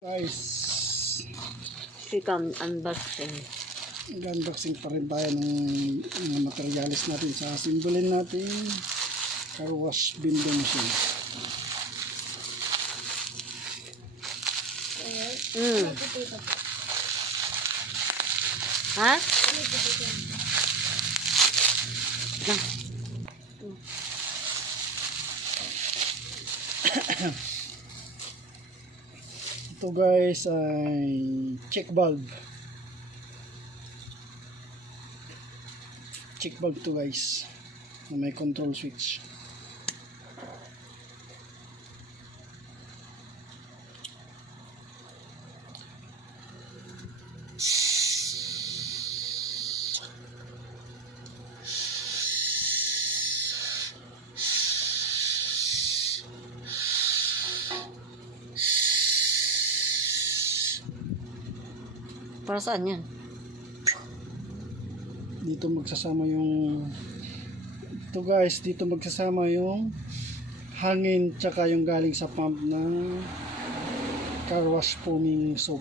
Guys, Chicken unboxing. nag-unboxing pa rin tayo ng mga materialis natin sa simbolin natin car wash window machine. Ha? Ito guys ay check valve. Check valve to guys na may control switch. Para saan yan? Dito magsasama yung dito magsasama yung hangin tsaka yung galing sa pump ng car wash foaming soap.